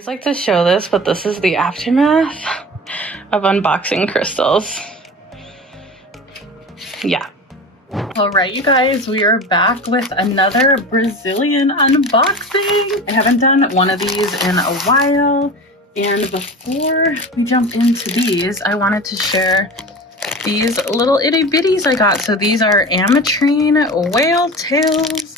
always like to show this, but this is the aftermath of unboxing crystals. Yeah. All right, you guys, we are back with another Brazilian unboxing. I haven't done one of these in a while. And before we jump into these, I wanted to share these little itty bitties I got. So these are ametrine whale tails.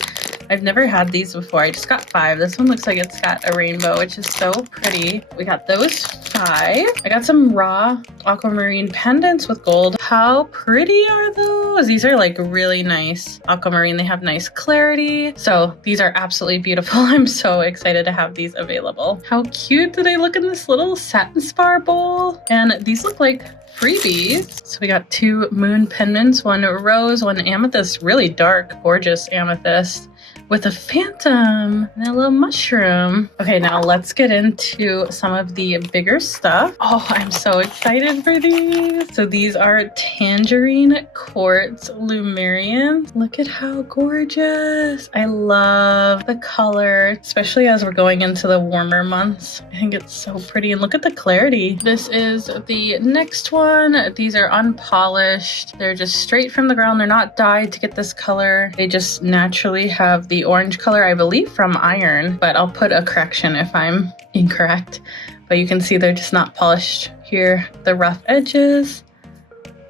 I've never had these before. I just got 5. This one looks like it's got a rainbow, which is so pretty. We got those 5. I got some raw aquamarine pendants with gold. How pretty are those? These are like really nice aquamarine. They have nice clarity. So these are absolutely beautiful. I'm so excited to have these available. How cute do they look in this little satin spar bowl? And these look like freebies. So we got 2 moon pendants, one rose, one amethyst, really dark, gorgeous amethyst with a phantom and a little mushroom. Okay, now let's get into some of the bigger stuff. Oh, I'm so excited for these. So these are tangerine quartz lumarians. Look at how gorgeous. I love the color, especially as we're going into the warmer months. I think it's so pretty, and look at the clarity. This is the next one. These are unpolished. They're just straight from the ground. They're not dyed to get this color. They just naturally have the orange color, I believe from iron, but I'll put a correction if I'm incorrect. But you can see they're just not polished here. The rough edges,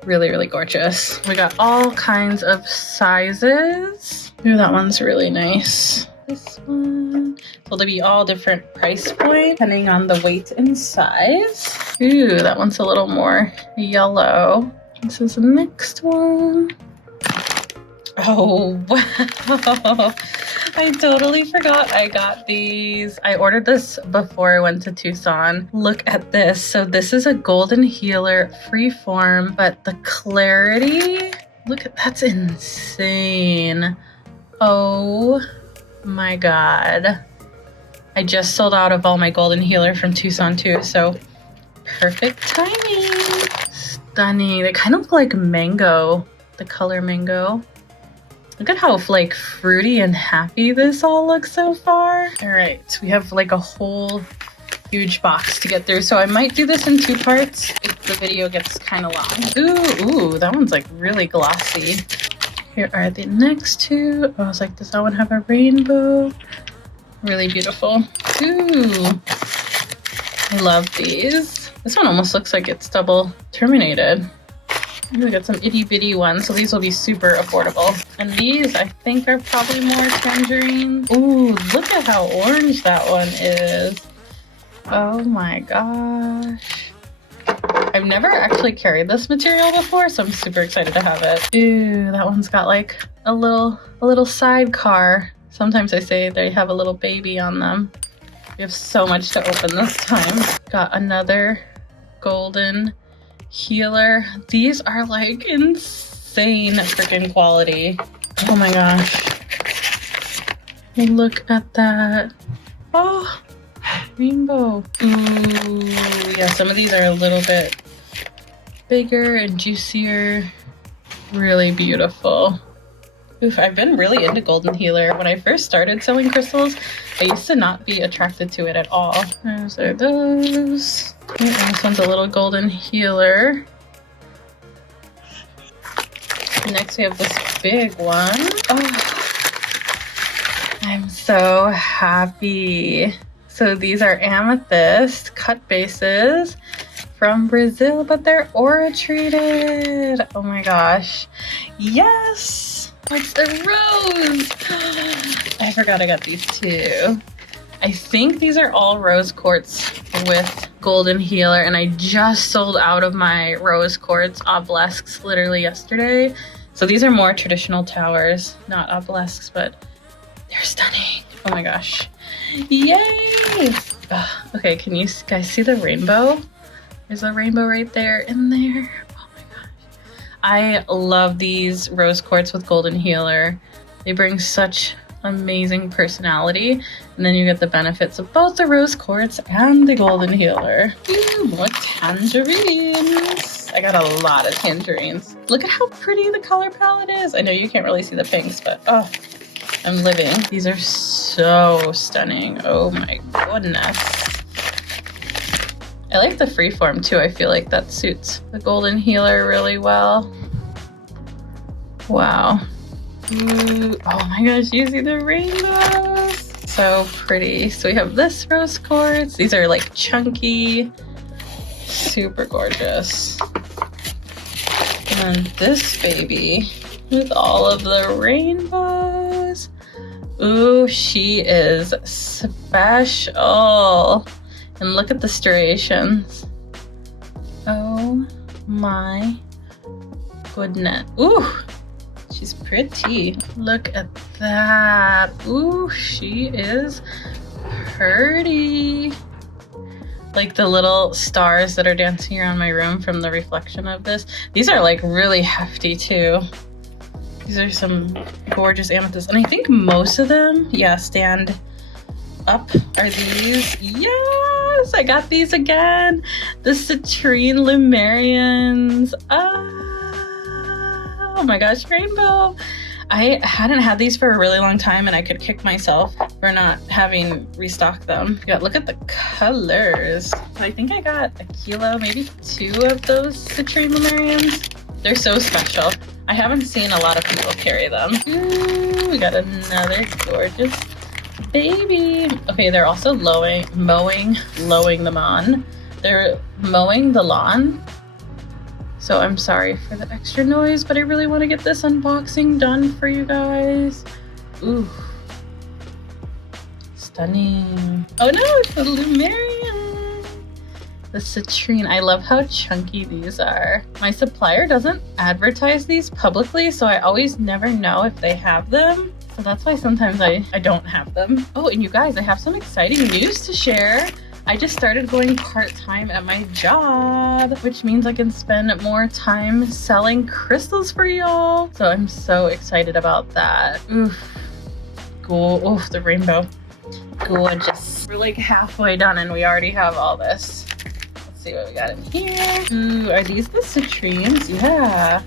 really, really gorgeous. We got all kinds of sizes. Ooh, that one's really nice. This one. So they'll be all different price point depending on the weight and size. Ooh, that one's a little more yellow. This is the next one. Oh, wow. I totally forgot I got these. I ordered this before I went to Tucson. Look at this. So this is a golden healer freeform, but the clarity, look at that's insane. Oh my God. I just sold out of all my golden healer from Tucson too, so perfect timing. Stunning. They kind of look like mango, the color mango. Look at how like fruity and happy this all looks so far. All right, so we have like a whole huge box to get through. So I might do this in 2 parts if the video gets kind of long. Ooh, that one's like really glossy. Here are the next 2. I was like, does that one have a rainbow? Really beautiful. Ooh, I love these. This one almost looks like it's double terminated. We got some itty bitty ones, so these will be super affordable. And these I think are probably more tangerine. Ooh, look at how orange that one is. Oh my gosh. I've never actually carried this material before, so I'm super excited to have it. Ooh, that one's got like a little sidecar. Sometimes I say they have a little baby on them. We have so much to open this time. Got another golden healer. These are like insane freaking quality. Oh my gosh. Look at that. Oh, rainbow. Ooh, yeah, some of these are a little bit bigger and juicier. Really beautiful. Oof, I've been really into golden healer. When I first started selling crystals, I used to not be attracted to it at all. Those are those. This one's a little golden healer. Next we have this big one. Oh, I'm so happy. So these are amethyst cut bases from Brazil, but they're aura treated. Oh my gosh. Yes! It's a rose! I forgot I got these too. I think these are all rose quartz with golden healer, and I just sold out of my rose quartz obelisks literally yesterday. So these are more traditional towers, not obelisks, but they're stunning. Oh my gosh. Yay! Okay, can you guys see the rainbow? There's a rainbow right there in there. Oh my gosh. I love these rose quartz with golden healer. They bring such amazing personality, and then you get the benefits of both the rose quartz and the golden healer. Ooh, more tangerines. I got a lot of tangerines. Look at how pretty the color palette is. I know you can't really see the pinks, but oh, I'm living. These are so stunning. Oh my goodness. I like the freeform too. I feel like that suits the golden healer really well. Wow. Ooh, oh my gosh, you see the rainbows? So pretty. So we have this rose quartz. These are like chunky, super gorgeous. And this baby with all of the rainbows. Ooh, she is special. And look at the striations. Oh my goodness. Ooh, she's pretty. Look at that. Ooh, she is pretty. Like the little stars that are dancing around my room from the reflection of this. These are like really hefty too. These are some gorgeous amethysts. And I think most of them, yeah, stand up are these. Yes, I got these again. The citrine Lumerians. Oh my gosh, rainbow. I hadn't had these for a really long time and I could kick myself for not having restocked them. Yeah, look at the colors. I think I got a kilo, maybe 2 of those citrine Lumerians. They're so special. I haven't seen a lot of people carry them. Ooh, we got another gorgeous baby. Okay, they're also mowing them on. They're mowing the lawn. So I'm sorry for the extra noise, but I really want to get this unboxing done for you guys. Ooh. Stunning. Oh no, it's the Lumerian. The citrine. I love how chunky these are. My supplier doesn't advertise these publicly, so I always never know if they have them. So that's why sometimes I don't have them. Oh, and you guys, I have some exciting news to share. I just started going part-time at my job, which means I can spend more time selling crystals for y'all. So I'm so excited about that. Oof. Cool. Oof, the rainbow. Gorgeous. We're like halfway done and we already have all this. Let's see what we got in here. Ooh, are these the citrines? Yeah.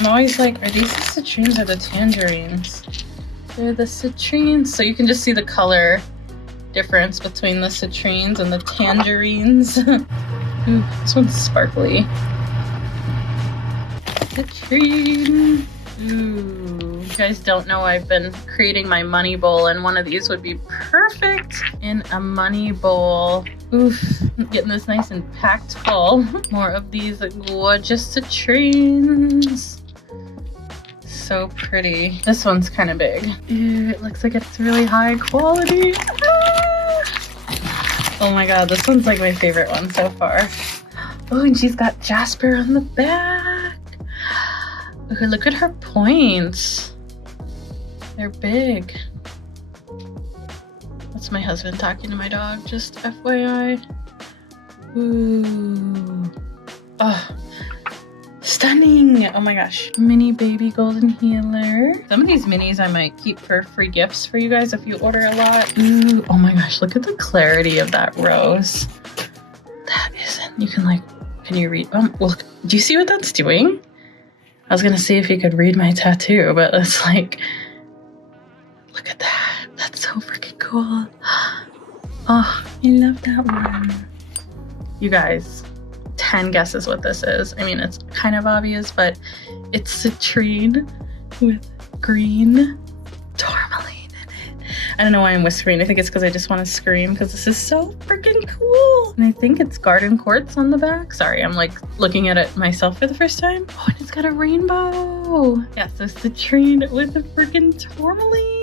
I'm always like, are these the citrines or the tangerines? They're the citrines. So you can just see the color difference between the citrines and the tangerines. Ooh, this one's sparkly. Citrine. Ooh. You guys don't know I've been creating my money bowl and one of these would be perfect in a money bowl. Oof, getting this nice and packed full. More of these gorgeous citrines. So pretty. This one's kind of big. Ooh, it looks like it's really high quality. Oh my god, this one's like my favorite one so far. Oh, and she's got jasper on the back. Ooh, look at her points. They're big. That's my husband talking to my dog, just FYI. Ooh. Oh. Stunning! Oh my gosh. Mini baby golden healer. Some of these minis I might keep for free gifts for you guys if you order a lot. Ooh, oh my gosh, look at the clarity of that rose. That isn't, you can like, can you read? Look, do you see what that's doing? I was gonna see if you could read my tattoo, but it's like, look at that. That's so freaking cool. Oh, I love that one. You guys, 10 guesses what this is. I mean, it's kind of obvious, but it's citrine with green tourmaline in it. I don't know why I'm whispering. I think it's because I just want to scream because this is so freaking cool. And I think it's garden quartz on the back. Sorry, I'm like looking at it myself for the first time. Oh, and it's got a rainbow. Yeah, so citrine with a freaking tourmaline.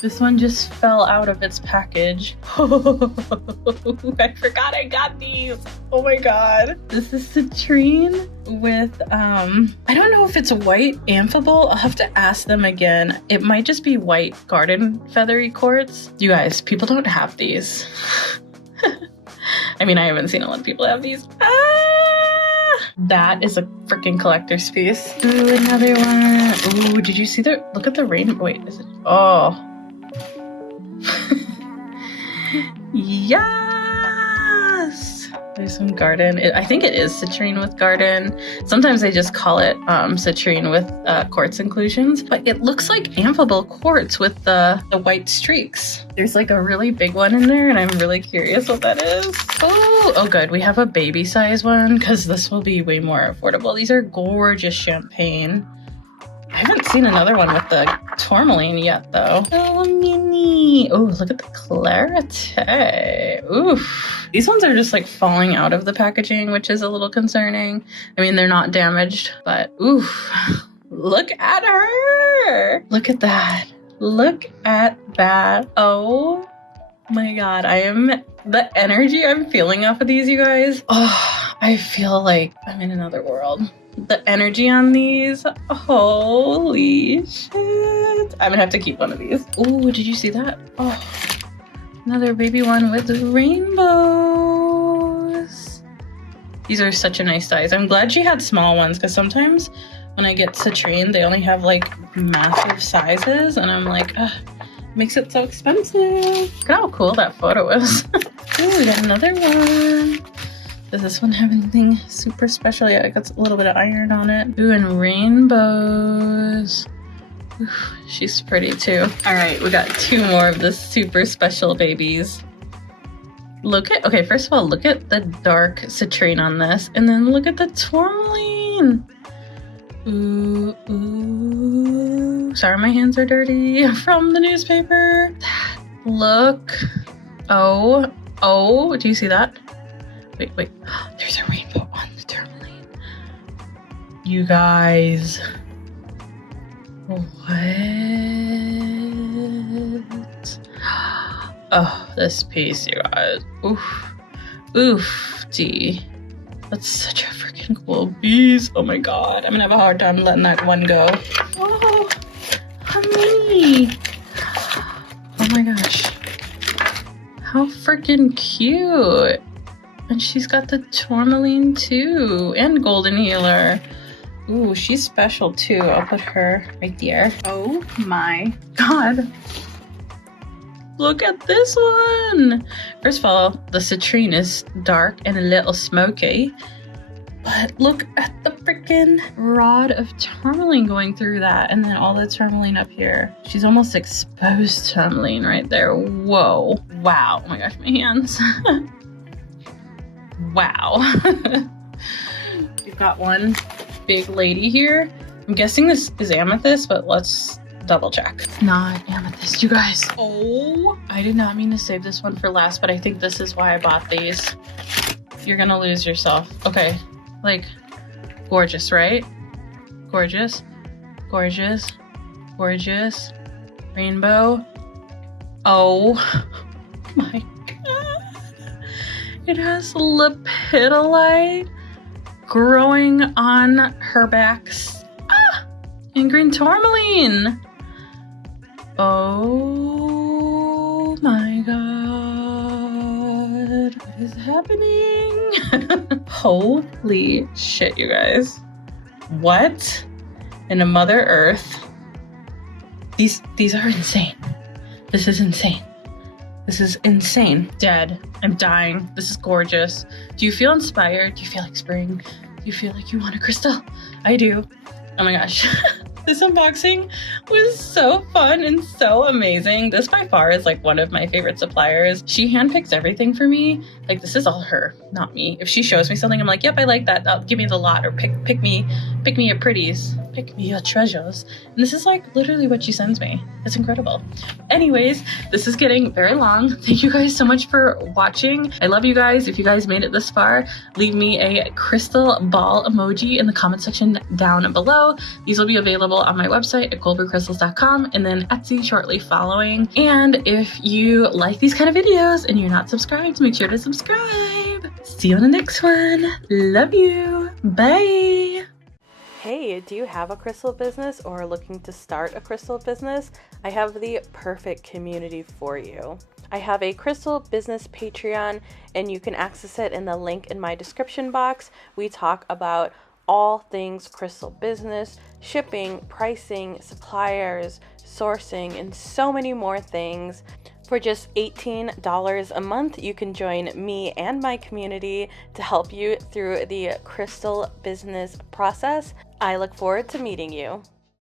This one just fell out of its package. I forgot I got these. Oh my god. This is citrine with, I don't know if it's white amphibole. I'll have to ask them again. It might just be white garden feathery quartz. You guys, people don't have these. I mean, I haven't seen a lot of people have these. That is a freaking collector's piece. Ooh, another one. Ooh, did you see the, look at the rain. Wait, is it, oh. Yes! There's some garden. I think it is citrine with garden. Sometimes they just call it citrine with quartz inclusions, but it looks like amphibole quartz with the white streaks. There's like a really big one in there, and I'm really curious what that is. Oh good. We have a baby size one because this will be way more affordable. These are gorgeous champagne. I haven't seen another one with the tourmaline yet, though. Oh, mini. Oh, look at the clarity. Oof. These ones are just like falling out of the packaging, which is a little concerning. I mean, they're not damaged, but oof. Look at her. Look at that. Look at that. Oh my God. The energy I'm feeling off of these, you guys. Oh, I feel like I'm in another world. The energy on these, holy shit. I'm gonna have to keep one of these. Oh, did you see that? Oh, another baby one with rainbows. These are such a nice size. I'm glad she had small ones because sometimes when I get citrine, they only have like massive sizes and I'm like, ugh, makes it so expensive. Look at how cool that photo is. Oh, we got another one. Does this one have anything super special? Yeah, it got a little bit of iron on it. Ooh, and rainbows. Ooh, she's pretty too. All right, we got 2 more of the super special babies. Okay, first of all, look at the dark citrine on this, and then look at the tourmaline. Ooh, ooh. Sorry, my hands are dirty from the newspaper. Look. Oh, do you see that? Wait. There's a rainbow on the tourmaline. You guys. What? Oh, this piece, you guys. Oof. D. That's such a freaking cool piece. Oh my God. I'm gonna have a hard time letting that one go. Oh, honey. Oh my gosh. How freaking cute. And she's got the tourmaline too, and golden healer. Ooh, she's special too. I'll put her right there. Oh my God. Look at this one. First of all, the citrine is dark and a little smoky. But look at the freaking rod of tourmaline going through that. And then all the tourmaline up here. She's almost exposed tourmaline right there. Whoa. Wow. Oh my gosh, my hands. Wow. We've got one big lady here. I'm guessing this is amethyst, but let's double check. It's not amethyst, you guys. Oh, I did not mean to save this one for last, but I think this is why I bought these. You're gonna lose yourself. Okay, like gorgeous, right? Gorgeous. Rainbow. Oh my God. It has lepidolite growing on her backs. And green tourmaline. Oh my God. What is happening? Holy shit, you guys. What in a Mother Earth? These are insane. This is insane. This is insane. Dead. I'm dying. This is gorgeous. Do you feel inspired? Do you feel like spring? Do you feel like you want a crystal? I do. Oh my gosh. This unboxing was so fun and so amazing. This by far is like one of my favorite suppliers. She handpicks everything for me. Like this is all her, not me. If she shows me something, I'm like, yep, I like that. Give me the lot, or pick me your pretties. Pick me your treasures. And this is like literally what she sends me. It's incredible. Anyways, this is getting very long. Thank you guys so much for watching. I love you guys. If you guys made it this far, leave me a crystal ball emoji in the comment section down below. These will be available on my website at coldbrewcrystals.com and then Etsy shortly following. And if you like these kind of videos and you're not subscribed, make sure to subscribe. See you on the next one. Love you. Bye. Hey, do you have a crystal business or are looking to start a crystal business? I have the perfect community for you. I have a crystal business Patreon and you can access it in the link in my description box. We talk about all things crystal business, shipping, pricing, suppliers, sourcing, and so many more things. For just $18 a month, you can join me and my community to help you through the crystal business process. I look forward to meeting you.